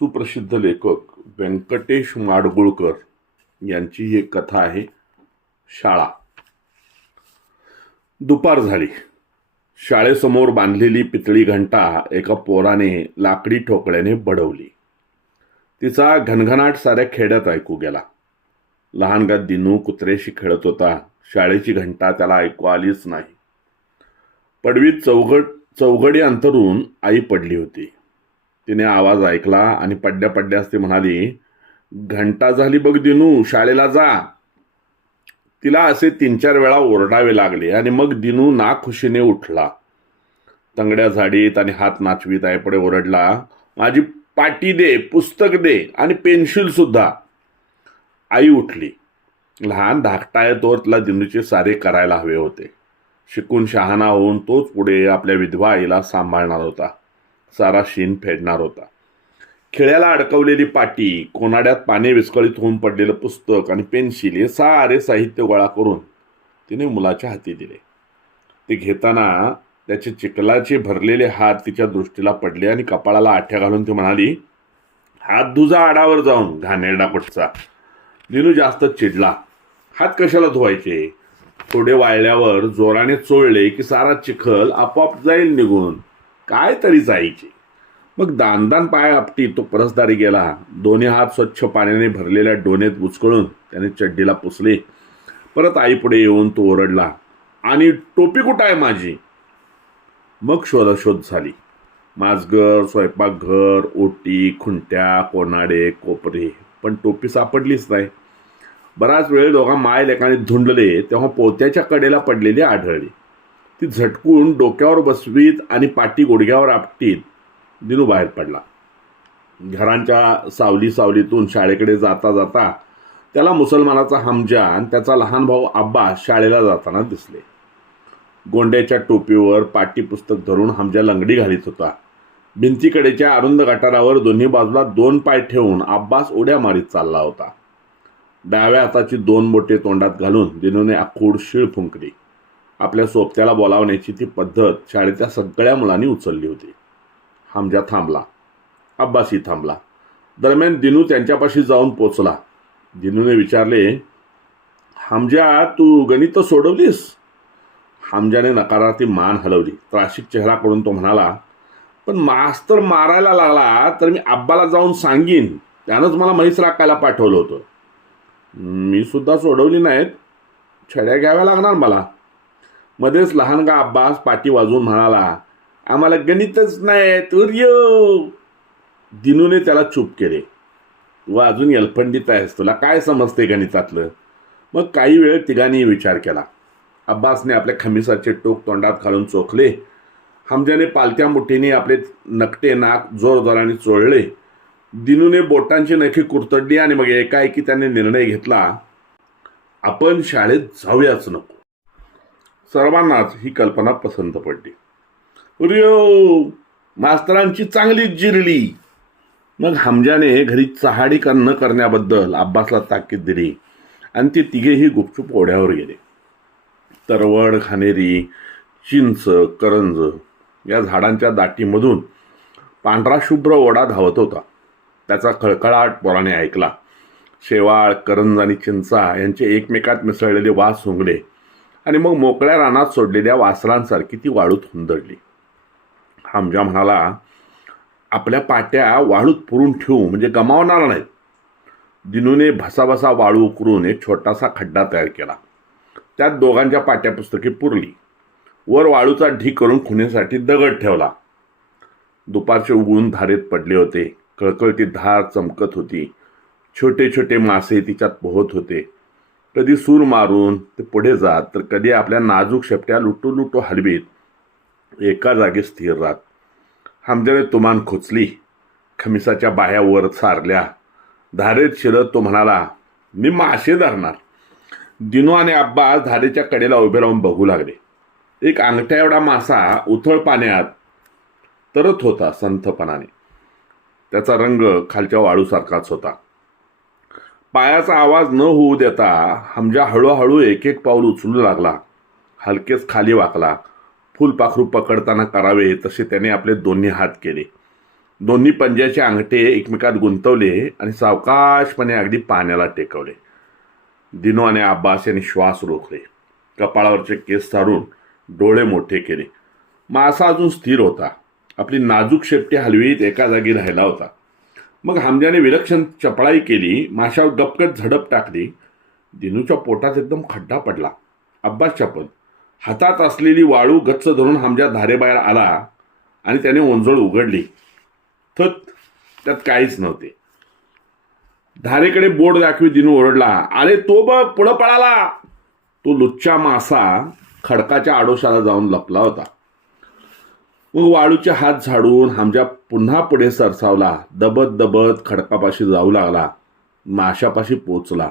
सुप्रसिद्ध लेखक व्यंकटेश माडगुळकर यांची ही एक कथा आहे शाळा. दुपार झाली. शाळेसमोर बांधलेली पितळी घंटा एका पोराने लाकडी ठोकळ्याने बडवली. तिचा घनघनाट साऱ्या खेड्यात ऐकू गेला. लहानगा दिनू कुत्र्याशी खेळत होता शाळेची घंटा त्याला ऐकू आलीच नाही. पडवीत चौघड चौघडी अंतरून आई पडली होती. तिने आवाज ऐकला आणि पड्ड्या पड्ड्यास ती म्हणाली घंटा झाली बघ दिनू शाळेला जा. तिला असे तीन चार वेळा ओरडावे लागले आणि मग दिनू नाखुशीने उठला. तंगड्या झाडीत आणि हात नाचवीत आईपुढे ओरडला माझी पाटी दे पुस्तक दे आणि पेन्सिल सुद्धा. आई उठली. लहान धाकटा आहे तिला दिनूचे सारे करायला हवे होते. शिकून शहाणा होऊन तोच पुढे आपल्या विधवा आईला सांभाळणार होता. सारा शीन फेडणार होता. खिळ्याला अडकवलेली पाटी कोनाड्यात पाने विस्कळीत होऊन पडलेलं पुस्तक आणि पेन्सिल हे सारे साहित्य गोळा करून तिने मुलाच्या हाती दिले. ते घेताना त्याचे चिखलाचे भरलेले हात तिच्या दृष्टीला पडले आणि कपाळाला आठ्या घालून ती म्हणाली हात दुजा आडावर जाऊन घाणेरडा कुठचा? दिनू जास्त चिडला. हात कशाला धुवायचे? थोडे वाळल्यावर जोराने चोळले की सारा चिखल आपोआप जाईल निघून. काय तरी जायचे. मग दानदान पाय आपटी तो परसदारी गेला. दोन्ही हात स्वच्छ पाण्याने भरलेल्या डोनेत उचकळून त्याने चड्डीला पुसले. परत आईपुढे येऊन तो ओरडला आणि टोपी कुठं आहे माझी? मग शोधाशोध झाली. माजघर स्वयंपाकघर ओटी खुंट्या कोनाडे कोपरे पण टोपी सापडलीच नाही. बराच वेळ दोघा माय एकाने धुंडले तेव्हा पोत्याच्या कडेला पडलेली आढळली. ती झटकून डोक्यावर बसवीत आणि पाठी गुडघ्यावर आपटीत दिनू बाहेर पडला. घरांच्या सावली सावलीतून शाळेकडे जाता जाता त्याला मुसलमानाचा हमजा आणि त्याचा लहान भाऊ आब्बा शाळेला जाताना दिसले. गोंड्याच्या टोपीवर पाठ्यपुस्तक धरून हमजा लंगडी घालीत होता. भिंतीकडेच्या अरुंद गटारावर दोन्ही बाजूला दोन पाय ठेवून अब्बास उड्या मारीत चालला होता. डाव्या हाताची दोन बोटे तोंडात घालून दिनूने आखूड शिळ फुंकली. आपल्या सोबत्याला बोलावण्याची ती पद्धत शाळेतल्या सगळ्या मुलांनी उचलली होती. हमजा थांबला. अब्बासही थांबला. दरम्यान दिनू त्यांच्यापाशी जाऊन पोचला. दिनूने विचारले हमजा तू गणित सोडवलीस? हमजाने नकारार्थी मान हलवली. त्रासिक चेहरा करून तो म्हणाला पण मास्तर मारायला लागला तर मी अब्बाला जाऊन सांगीन. त्यानंच मला म्हैस राखायला पाठवलं होतं. मी सुद्धा सोडवली नाहीत. छड्या घ्याव्या लागणार मला. मध्येच लहानगा अब्बास पाठी वाजवून म्हणाला आम्हाला गणितच नाही तुर्य दिनूने त्याला चूप केले. तू अजून यलफंडीत आहेस तुला काय समजते गणितातलं? मग काही वेळ तिघांनी विचार केला. अब्बासने आपल्या खमिसाचे टोक तोंडात घालून चोखले. हमजाने पालत्या मुठीने आपले नकटे नाक जोरजोराने चोळले. दिनूने बोटांची नखी कुरतडली आणि मग एकाएकी त्याने निर्णय घेतला आपण शाळेत जाऊयाच नको. सर्वांनाच ही कल्पना पसंत पडली. उर्यो मास्तरांची चांगली जिरली. मग हमजाने घरी चहाडी न करण्याबद्दल अब्बासला ताकीद दिली आणि ते तिघेही गुपचूप ओढ्यावर गेले. तरवड खानेरी चिंच करंज या झाडांच्या दाटीमधून पांढरा शुभ्र ओढा धावत होता. त्याचा खळखळाट पोराने ऐकला. शेवाळ करंज आणि चिंचा यांचे एकमेकात मिसळलेले वास सुंगले. आणि मग मोकळ्या रानात सोडलेल्या वासरांसारखी ती वाळूत हुंदडली. हमजा म्हणाला आपल्या पाट्या वाळूत पुरून ठेवू म्हणजे गमावणार नाहीत. दिनूने भसाभसा वाळू उकरून एक छोटासा खड्डा तयार केला. त्यात दोघांच्या पाट्या पुस्तके पुरली. वर वाळूचा ढीक करून खुण्यासाठी दगड ठेवला. दुपारचे उगवून धारेत पडले होते. कळकळती धार चमकत होती. छोटे छोटे मासे तिच्यात पोहत होते. कधी सूर मारून ते पुढे जात तर कधी आपल्या नाजूक शेपट्या लुटू लुटू हलवीत. एका जागी स्थिर राहत. हमजाने तुमान खोचली. खमिसाच्या बाह्यावर सारल्या. धारेत शिरत तो म्हणाला मी मासे धरणार. दिनू आणि आब्बा धारेच्या कडेला उभे राहून बघू लागले. एक अंगठ्या एवढा मासा उथळ पाण्यात तरत होता संथपणाने. त्याचा रंग खालच्या वाळूसारखाच होता. पायाचा आवाज न होऊ देता हमजा हळूहळू एक एक पाऊल उचलू लागला. हलकेच खाली वाकला. फुलपाखरू पकडताना करावे तसे त्याने आपले दोन्ही हात केले. दोन्ही पंज्याचे अंगठे एकमेकात गुंतवले आणि सावकाशपणे अगदी पाण्याला टेकवले. दिनो आणि अब्बास यांनी श्वास रोखले. कपाळावरचे केस सारून डोळे मोठे केले. मासा अजून स्थिर होता. आपली नाजूक शेपटी हलवीत एका जागी राहिला होता. मग हमजाने विलक्षण चपळाई केली माशावर गपकत झडप टाकली. दिनूच्या पोटात एकदम खड्डा पडला. अब्बासच्या पण हातात असलेली वाळू गच्च धरून हमजा धारेबाहेर आला आणि त्याने ओंजळ उघडली. थत त्यात काहीच नव्हते. धारेकडे बोट दाखवी दिनू ओरडला अरे तो बघ पुढं पळाला. तो लुच्चा मासा खडकाच्या आडोशाला जाऊन लपला होता. मग वाळूचे हात झाडून हमजा पुन्हा पुढे सरसावला. दबत दबत खडकापाशी जाऊ लागला. माशापाशी पोचला.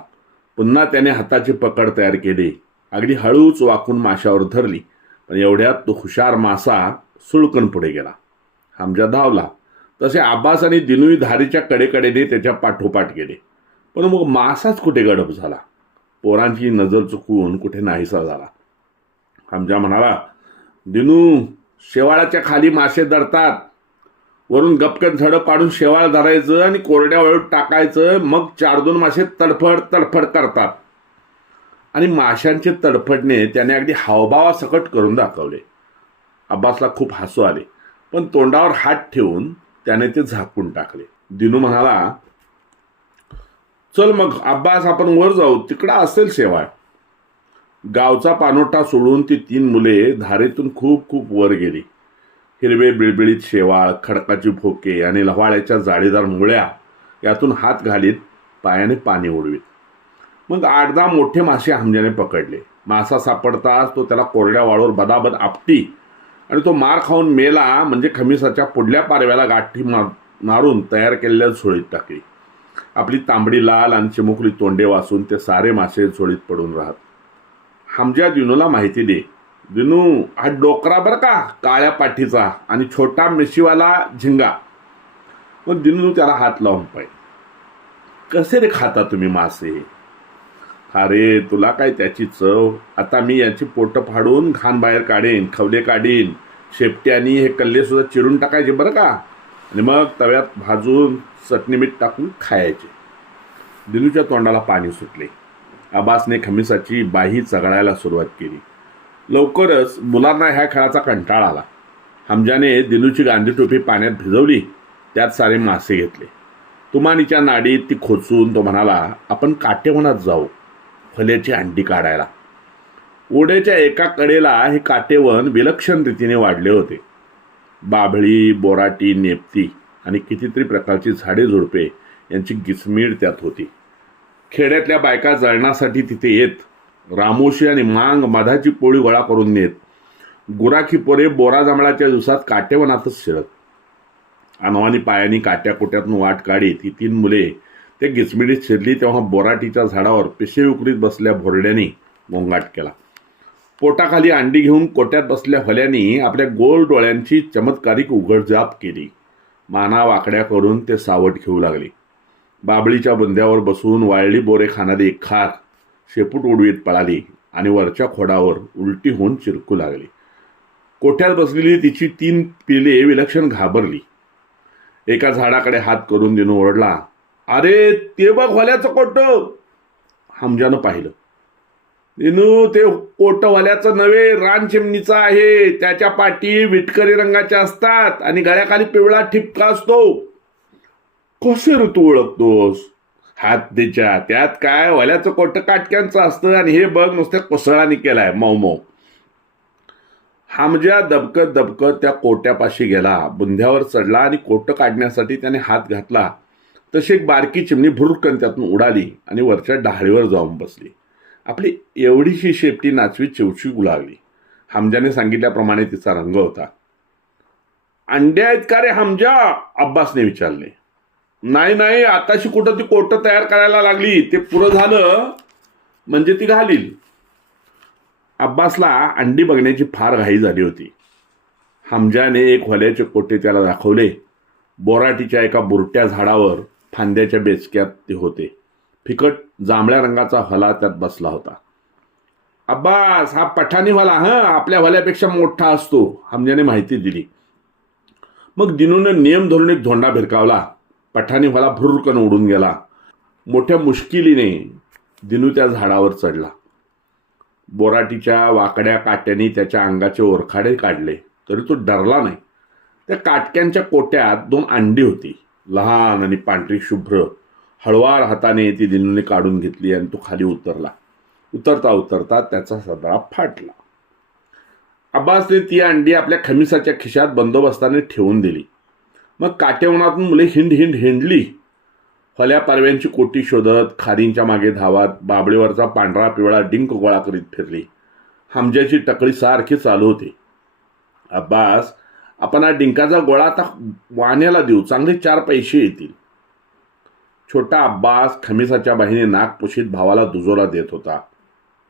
पुन्हा त्याने हाताची पकड तयार केली. अगदी हळूच वाकून माशावर धरली. पण एवढ्यात तो हुशार मासा सुळकण पुढे गेला. हमजा धावला. तसे आब्बास आणि दिनुई धारीच्या कडेकडेने त्याच्या पाठोपाठ गेले. पण मग मासाच कुठे गडप झाला? पोरांची नजर चुकवून कुठे नाहीसा झाला? हमजा म्हणाला दिनू शेवाळाच्या खाली मासे धरतात. वरून गपकन झडप पाडून शेवाळ धरायचं आणि कोरड्या वाळूत टाकायचं. मग चार दोन मासे तडफड तडफड करतात. आणि माशांचे तडफडणे त्याने अगदी हावभावासकट करून दाखवले. अब्बासला खूप हसू आले. पण तोंडावर हात ठेवून त्याने ते झाकून टाकले. दिनू म्हणाला चल मग अब्बास आपण वर जाऊ. तिकडं असेल शेवाळ. गावचा पानोटा सोडून ती तीन मुले धारेतून खूप खूप वर गेली. हिरवे बिळबिळीत शेवाळ खडकाची भोके आणि लव्हाळ्याच्या जाळीदार मुळ्या यातून हात घालीत पायाने पाणी उडवीत मग आठ दहा मोठे मासे हमजाने पकडले. मासा सापडताच तो त्याला कोरड्या वाळूवर बदाबद आपटी आणि तो मार खाऊन मेला म्हणजे खमिसाच्या पुढल्या पारव्याला गाठी मार मारून तयार केलेल्या झोळीत टाकली. आपली तांबडी लाल आणि चिमुकली तोंडे वाचून ते सारे मासे झोळीत पडून राहत. हमजा दिनूला माहिती दे. दिनू हा डोकरा बरं का काळ्या पाठीचा आणि छोटा मिशीवाला झिंगा. मग दिनू त्याला हात लावून पाय. कसे रे खाता तुम्ही मासे? अरे तुला काय त्याची चव? आता मी याची पोटं फाडून घाण बाहेर काढेन खवले काढीन. शेपट्यानी हे कल्ले सुद्धा चिरून टाकायचे बरं का? आणि मग तव्यात भाजून चटणी मीठ टाकून खायचे. दिनूच्या तोंडाला पाणी सुटले. आबासने खमिसाची बाही चघळायला सुरुवात केली. लवकरच मुलांना ह्या खेळाचा कंटाळा आला. हमजाने दिलूची गांधी टोपी पाण्यात भिजवली त्यात सारे मासे घेतले. तुमानीच्या नाडीत ती खोचून तो म्हणाला आपण काटेवनात जाऊ फल्याची अंडी काढायला. ओढ्याच्या एका कडेला हे काटेवन विलक्षण रीतीने वाढले होते. बाभळी बोराटी नेपती आणि कितीतरी प्रकारची झाडे झुडपे यांची गिचमीड त्यात होती. खेड्यातल्या बायका जळणासाठी तिथे येत रामोशी आणि मांग मधाची पोळी गोळा करून नेत. गुराखी पोरे बोरा जांभळाच्या दिवसात काटेवनातच शिरत. अनवानी पायांनी काट्या कोट्यातून वाट काढीत ही तीन मुले ते गिचमिडीत शिरली तेव्हा बोराटीच्या झाडावर पिशे उकरीत बसल्या भोरड्याने गोंगाट केला. पोटाखाली अंडी घेऊन कोट्यात बसल्या हल्याने आपल्या गोल डोळ्यांची चमत्कारिक उघडजाप केली. माना वाकड्या करून ते सावट घेऊ लागले. बाबळीच्या बुंद्यावर बसून वाळली बोरे खाणारी एक खार शेपूट उडवीत पळाली आणि वरच्या खोडावर उलटी होऊन चिरकू लागली. कोठ्यात बसलेली तिची तीन पिले विलक्षण घाबरली. एका झाडाकडे हात करून दिनू ओरडला अरे ते बघ वाल्याचं कोट. हमजानं पाहिलं. दिनू ते कोटवाल्याचं नव्हे रान चिमणीचं आहे. त्याच्या पाठी विटकरी रंगाच्या असतात आणि गळ्याखाली पिवळा ठिपका असतो. कसे ऋतू ओळखतोस? हात तिच्या त्यात काय? वल्याचं कोट काटक्यांचं असतं आणि हे बघ नुसत्या कोसळाने केलाय मऊ मऊ. हमजा दबकत दबकत त्या कोट्यापाशी गेला. बुंध्यावर चढला आणि कोट काढण्यासाठी त्याने हात घातला. तशी एक बारकी चिमणी भुरकन त्यातून उडाली आणि वरच्या डहाळीवर जाऊन बसली. आपली एवढीशी शेपटी नाचवी चिवची गुलावली हमजाने सांगितल्याप्रमाणे तिचा रंग होता. अंड्या आहेत का रे हमजा अब्बासने विचारले. नाही नाही आताशी कुठं ती कोट तयार करायला लागली ते पुरं झालं म्हणजे ती घालील. अब्बासला अंडी बघण्याची फार घाई झाली होती. हमजाने एक व्हल्याचे कोटे त्याला दाखवले. बोराटीच्या एका बुरट्या झाडावर फांद्याच्या बेचक्यात ते होते. फिकट जांभळ्या रंगाचा हला त्यात बसला होता. अब्बास हा पठाणी वाला हं आपल्या भल्यापेक्षा मोठा असतो हमजाने माहिती दिली. मग दिनूनं नियम धरून एक धोंडा भिरकावला. पठाणी मला भुरकन उडून गेला. मोठ्या मुश्किलीने दिनू त्या झाडावर चढला. बोराटीच्या वाकड्या काट्याने त्याच्या अंगाचे ओरखाडे काढले तरी तो डरला नाही. त्या काटक्यांच्या कोट्यात दोन अंडी होती लहान आणि पांढरी शुभ्र. हळवार हाताने ती दिनूने काढून घेतली आणि तो खाली उतरला. उतरता उतरता त्याचा सदरा फाटला. अब्बासने ती अंडी आपल्या खमिसाच्या खिशात बंदोबस्ताने ठेवून दिली. मग काटेवनातून मुले हिंड हिंड हिंडली. फल्या पारव्यांची कोटी शोधत खारींच्या मागे धावत बाबळीवरचा पांढरा पिवळा डिंक गोळा करीत फिरली. हमज्याची टकळी सारखी चालू होती. अब्बास आपण हा डिंकाचा गोळा आता वाण्याला देऊ चांगले चार पैसे येतील. छोटा अब्बास खमिसाच्या बाहीने नागपुशीत भावाला दुजोरा देत होता.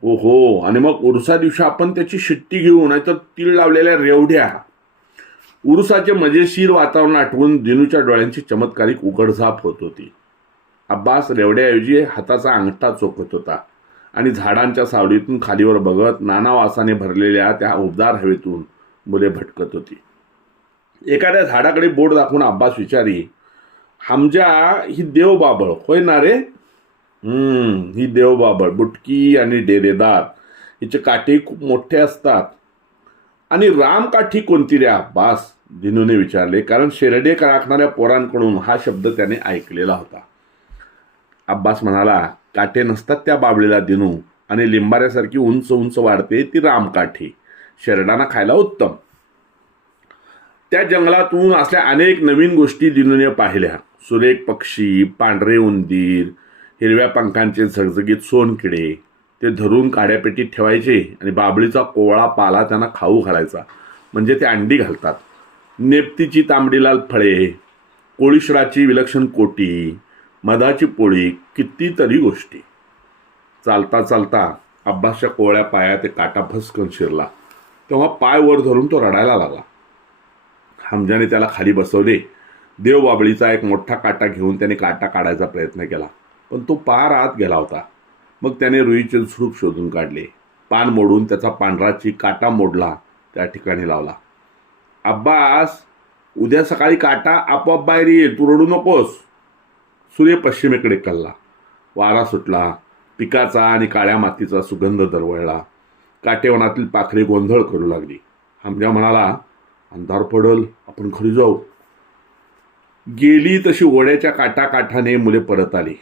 ओ हो आणि मग उरसा दिवशी आपण त्याची शिट्टी घेऊ नाहीतर तीळ लावलेल्या रेवढ्या उरुसाचे मजेशीर वातावरण आठवून दिनूच्या डोळ्यांची चमत्कारिक उघडझाप होत होती. अब्बास रेवड्याऐवजी हाताचा अंगठा चोखत होता आणि झाडांच्या सावलीतून खालीवर बघत नाना वासाने भरलेल्या त्या उबदार हवेतून मुले भटकत होती. एखाद्या झाडाकडे बोट दाखवून अब्बास विचारी हमजा ही देवबाबळ होय ना रे? ही ही देवबाबळ बुटकी आणि डेरेदार हिचे काटे खूप मोठे असतात. आणि रामकाठी कोणती रे अब्बास? दिनूने विचारले. कारण शेरडे राखणाऱ्या पोरांकडून हा शब्द त्याने ऐकलेला होता. अब्बास म्हणाला काटे नसतात त्या बाबळीला दिनू. आणि लिंबाऱ्यासारखी उंच उंच वाढते ती रामकाठी. शेरडांना खायला उत्तम. त्या जंगलातून असल्या अनेक नवीन गोष्टी दिनूने पाहिल्या. सुरेख पक्षी पांढरे उंदीर हिरव्या पंखांचे झगझगीत सोनकिडे ते धरून काड्यापेटीत ठेवायचे आणि बाबळीचा कोवळा पाला त्यांना खाऊ घालायचा. म्हणजे ते अंडी घालतात. नेपतीची तांबडीलाल फळे कोळीश्राची विलक्षण कोटी मधाची पोळी कितीतरी गोष्टी. चालता चालता अब्बासच्या कोवळ्या पाया ते काटा भस्कन शिरला. तेव्हा पाय वर धरून तो रडायला लागला. हमजाने त्याला खाली बसवले. देवबाबळीचा एक मोठा काटा घेऊन त्याने काटा काढायचा प्रयत्न केला. पण तो पार आत गेला होता. मग त्याने रुईचे झुडूप शोधून काढले. पान मोडून त्याचा पांढराची काटा मोडला त्या ठिकाणी लावला. अब्बास उद्या सकाळी काटा आपोआप बाहेर ये तू रडू नकोस. सूर्य पश्चिमेकडे कलला वारा सुटला पिकाचा आणि काळ्या मातीचा सुगंध दरवळला. काटेवनातील पाखरे गोंधळ करू लागली. हमजा म्हणाला अंधार पडल आपण घरी जाऊ. गेली तशी ओढ्याच्या काटाकाठाने मुले परत आली.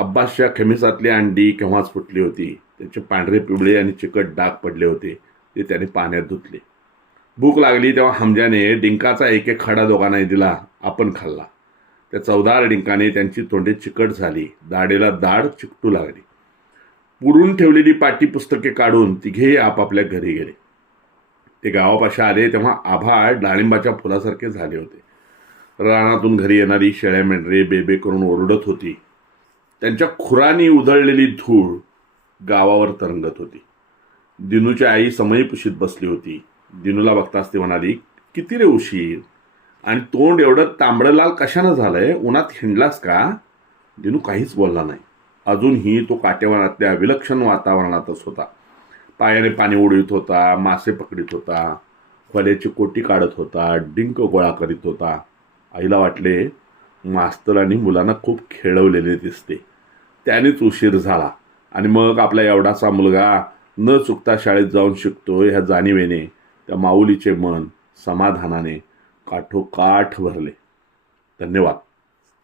अब्बासच्या खमिसातली अंडी केव्हाच फुटली होती? त्याचे पांढरे पिवळे आणि चिकट डाग पडले होते. ते त्याने पाण्यात धुतले. भूक लागली तेव्हा हमजाने डिंकाचा एक एक खडा दोघांनाही दिला. आपण खाल्ला. त्या चौदार डिंकाने त्यांची तोंडे चिकट झाली. दाढेला दाढ चिकटू लागली. पुरून ठेवलेली पाटी पुस्तके काढून तिघेही आपापल्या घरी गेले. ते गावापाशी आले तेव्हा आभाळ डाळिंबाच्या फुलासारखे झाले होते. रानातून घरी येणारी शेळ्या मेंढरे बेबे करून ओरडत होती. त्यांच्या खुरानी उधळलेली धूळ गावावर तरंगत होती. दिनूची आई समयी पुशीत बसली होती. दिनूला बघताच ती म्हणाली किती रे उशीर. आणि तोंड एवढं तांबडं लाल कशानं झालंय? उन्हात हिंडलास का? दिनू काहीच बोलला नाही. अजूनही तो काटेवनातल्या विलक्षण वातावरणातच होता. पायाने पाणी उडवित होता मासे पकडीत होता फल्याची कोटी काढत होता डिंक गोळा करीत होता. आईला वाटले मास्तरांनी मुलांना खूप खेळवलेले दिसते. त्यानेच उशीर झाला. आणि मग आपला एवढासा मुलगा न चुकता शाळेत जाऊन शिकतो ह्या जाणीवेने त्या माऊलीचे मन समाधानाने काठोकाठ भरले. धन्यवाद.